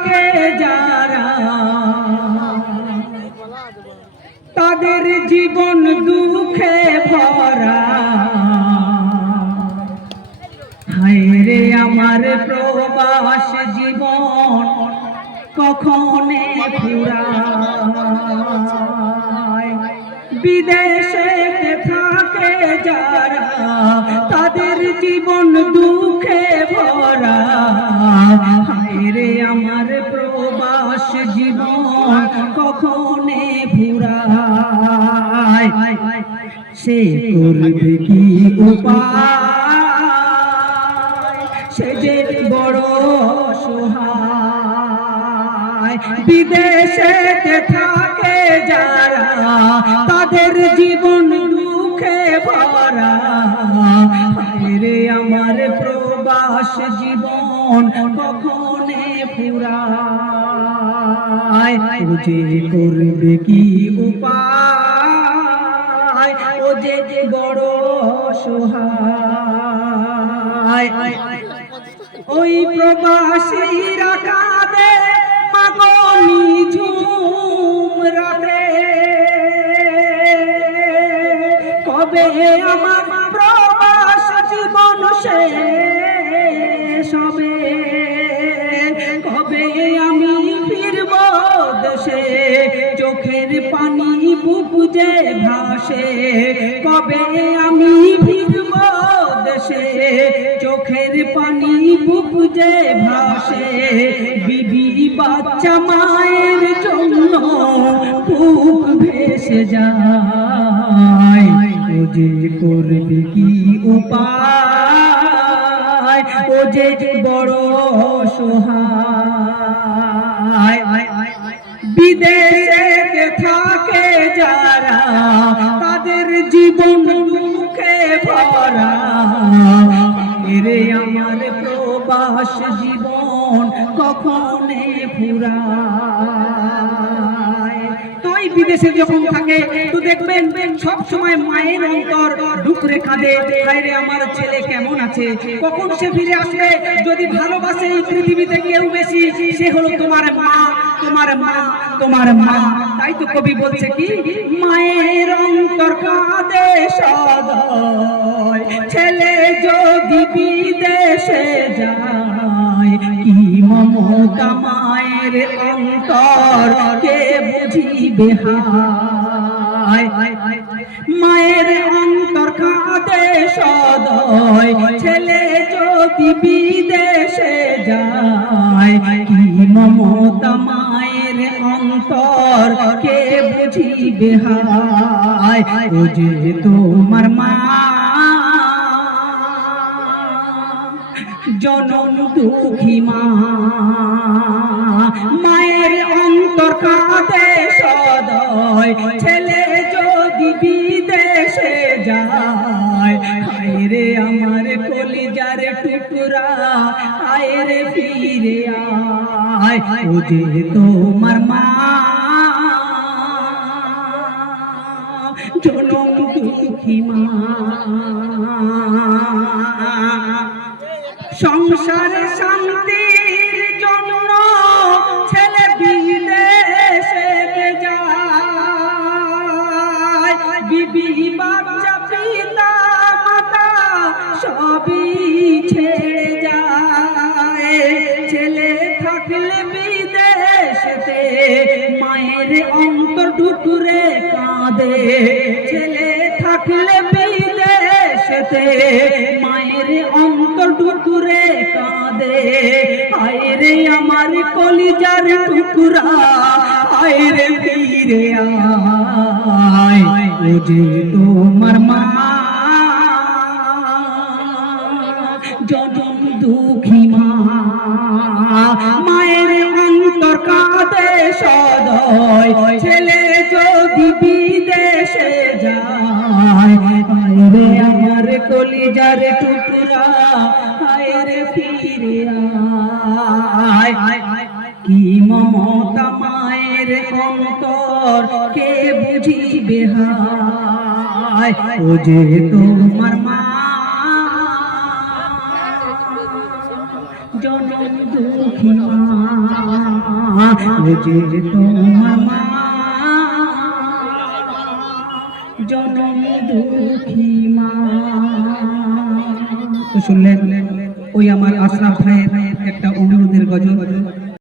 থাকে যারা তাদের জীবন দুঃখে ভরা। হায় রে আমার প্রবাস জীবন কখনে বিদেশে থাকে যারা তাদের জীবন দুঃখে ভরা। আমার প্রবাস জীবন কখনে ফুরায়। সে করবে কি উপায়? সে যে বড় সোহায় বিদেশে থাকে কখনে ফুরায়। ও যে করবে কি উপায়? ও যে যে বড় সহায় ওই প্রবাসীরা কাঁদে মাগনি ঝুম রাতে। কবে আমার ভাসে কবে আমি ফিরব দেশে? চোখের পানি বুঝে ভাসে, বিবি বাচ্চা মায়ের জন্য বুক ভেসে যায়। যে করবে কি উপায়? ও যে বড় সহায়। বিদেশে যারা তাদের জীবন মুখে ভরা রে আমার প্রবাস জীবন কখনে তাই বিদেশে যখন থাকে, তো দেখবেন সব সময় মায়ের অন্তর ডুকরে কাঁদে। হায়রে, আমার ছেলে কেমন আছে? কখন সে ফিরে আসবে? যদি ভালোবাসে এই পৃথিবীতে কেউ বেশি, সে হলো তোমার মা তোমার মা তোমার মা। তাই তো কবি বলছে কি, মায়ের অন্তর কাঁদে সদয়। ছেলে যদি বিদেশে যায়, কি মমতা মায়ের অন্তর? কে হায়। মায়ের অন্তর কাঁদে সদয়, ছেলে যদি বিদেশে যায়, কি মমতা মায়ের অন্তর? কে বুঝিবে হায়? যে তোমার মা। জনম দুঃখী মা। মায়ের অন্তর কাঁদে সদয় ছেলে যদি বিদেশে যায় হায় আমার কলিজার হায় ফিরে আয়। তোমার মা, জনম দুঃখী মা। সংসারে শান্তির ডুকুরে কাঁদে। ছেলে থাকলে বিদেশেতে মায়ের অন্তর ডুকুরে কাঁদে। আয়রে আমার কলিজার টুকুরা আয়রে ফিরে আয়। তোমার মা জনম দুঃখী মা। মায়ের অন্তর কাঁদে সদয়। ছেলে বিদেশে যায় আয়রে আমার কলিজার টুকরা আয়রে ফিরে কি মমতা মায়ের অন্তর কে হায় ও যে তোমার মা জনম দুঃখী মা ও যে তোমার মা জনম দুঃখী মা শুনলেন ওই আমার আশরাফ ভাইয়ের একটা অনুরোধের গজল।